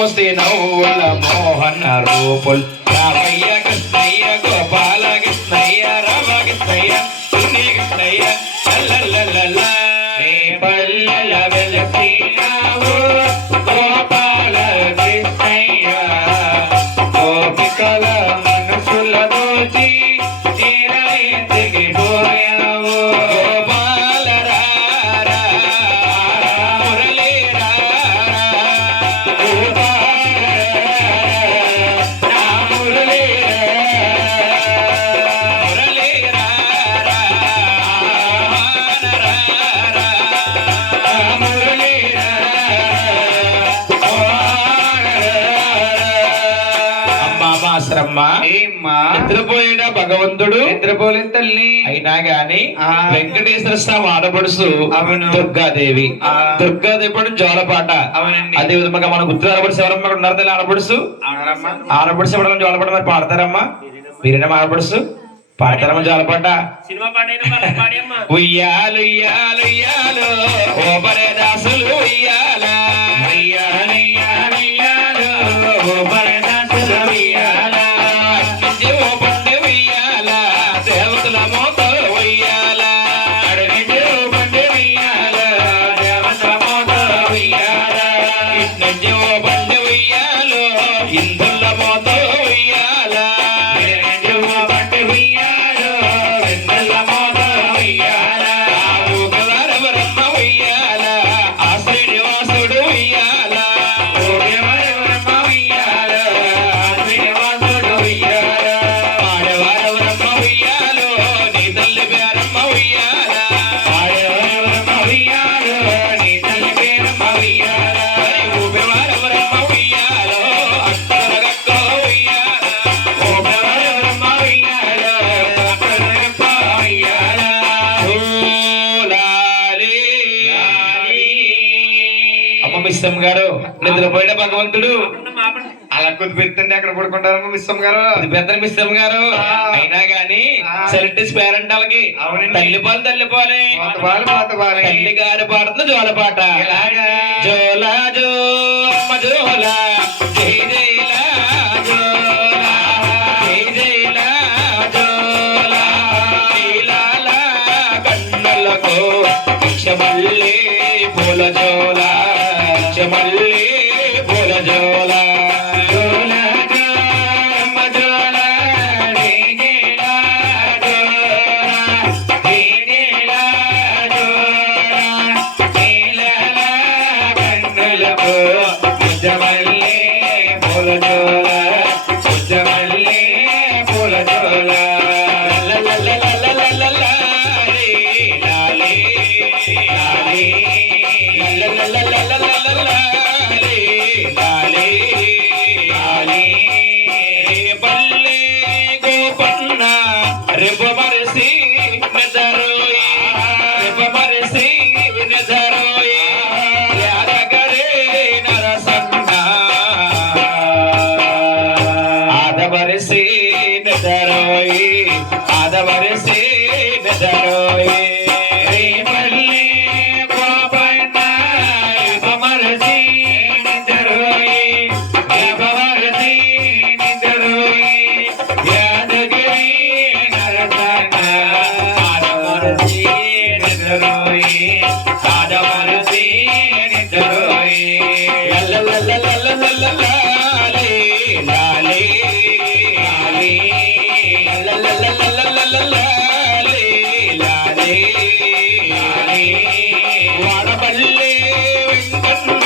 ముసి నవ్వుల మోహన రూపుల్ రామయ్య కృష్ణయ్య గోపాల కృష్ణయ్య రామ కృష్ణయ్య కృష్ణయ్య లల్లల్లల్ల రే పల్లెల వెలసినావు గోపాల కృష్ణయ్య గోపికల మనసుల దోచి పోయావు గోపాల రారా మురళీ రారా మురళీ మురళీ రారా మురళీ అమ్మ నిద్రపోయిన భగవంతుడు నిద్రపోలే తల్లి అయినా గాని వెంకటేశ్వర స్వామి ఆడపడుసు దుర్గాదేవి దుర్గాదేవి జోలపాట అవునండి. అదే విధంగా మన గుర్తు ఆడపడుసు ఎవరమ్మా ఉన్నారు తల్లి ఆడపడుసు ఆడపడుసు ఎవరైనా జోలపాట మరి పాడతారమ్మా మీరేనా ఆడపడుసు పాడతారమ్మా జోలపాట ఉయ్యాలు ఉయ్యాలు ఉయ్యాలు ఓ బరే దాసులు ఉయ్యాల ఉయ్యాలు ఉయ్యాలు ఉయ్యాలు ఓ బరే దాసులు ఉయ్యాల ఓ బండి ఉయ్యాల దేవతల మోత ఉయ్యాల అడిగి ఓ బండి ఉయ్యాల దేవతల మోత ఉయ్యాల ఇట్నుంచి ఓ బండి ఉయ్యాలో ఇందుల మోత ఉయ్యాల ఓ బండి ఉయ్యాలో ఇందుల మోత ఉయ్యాల ఊగవరవరమ్మ ఉయ్యాల ఆ శ్రీనివాసుడు ఉయ్యాల ఊగవరవరమ్మ ఉయ్యాల ఆ శ్రీనివాసుడు ఉయ్యాల పాడవరవరమ్మ ఉయ్యాలో నీ తల్లి పేరమ్మ ఉయ్యాల పాడవరవరమ్మ ఉయ్యాలో నీ తల్లి పేరమ్మ ఉయ్యాల ఊగవరవరమ్మ ఉయ్యాలో అక్కరగక్క ఉయ్యాల ఊగవరవరమ్మ ఉయ్యాలో అక్కరగక్క ఉయ్యాల ఓలాలి అమ్మ మిస్సమ్మ గారు నిద్రపోయిన భగవంతుడు అలా కొద్ది పెడుతుంటే అక్కడ పడుకుంటారమ్మ విశ్వం గారు అది పెద్ద మిస్సమ్మ గారు అయినా గాని సెలెక్టిస్ పేరెంట్ వాళ్ళకి అవునండి. తల్లిపాలు తల్లిపాలే పాత బాలే తల్లి గారు పాడుతుంది జోలపాట ఎలాగా? జోలా జో అమ్మ జోలా జై జైలా జోలా జై జైలా జోలా నీలాల కన్నులకు క్షమల్లి పూల జోలా క్షమల్లి పూల జోలా జోలా జో అమ్మ జోలా జై జైలా జోలా జై జైలా జోలా నీలాల కన్నులకు ముజమల్లి పూల జోలా ముజమల్లి పూల జోలా లలలలలలలలలలే లాలే లాలే లలలలలలలలలే లాలే లాలే బల్లే గోపన్న రేప మరసి నెదరోయి రేప మరసి నెదరోయి యాదగరే నరసన్న ఆదవరసి నెదరోయి ఆదవరసి నెదరోయి రే బల్లే గోపన్న రేప మరసి నెదరోయి రేప మరసి నెదరోయి యాదగిరి నరసన్న ఆదవరసి నెదరోయి ఆదవరసి నెదరోయి లలలలలలలలలే లాలే లాలే లలలలలలలలలే లాలే లాలే వాడబల్లే వెంకన్న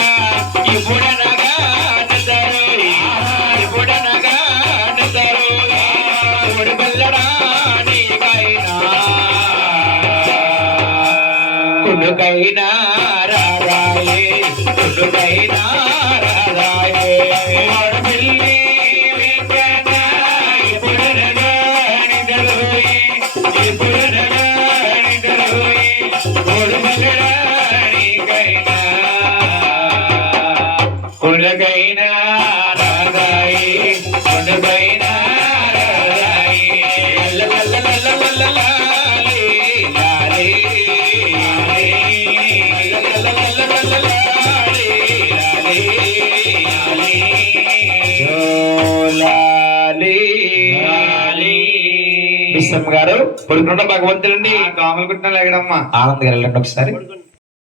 ఇప్పుడనగా నెదరోయి ఇప్పుడనగా నెదరోయి ఓడి బల్లడా నీకైనా కుడుకైనా రారాయే కుడుకైనా రారాయే వాడబల్లి వెంకన్న ఇప్పుడనగా నెదరోయి ఇప్పుడనగా నెదరోయి ఓడి బల్లడా నీకైనా కుడుకైనా రారాయే కుడుకైనా రారాయే లలలలలలలలలే లాలే లాలే లలలలలలలలలే లాలే లాలే లాలి విశ్వం గారు పడుకున్న భగవంతుడండి దోమలు కుట్టిన లేగడమ్మా ఆనంద్ గారు వెళ్ళండి ఒకసారి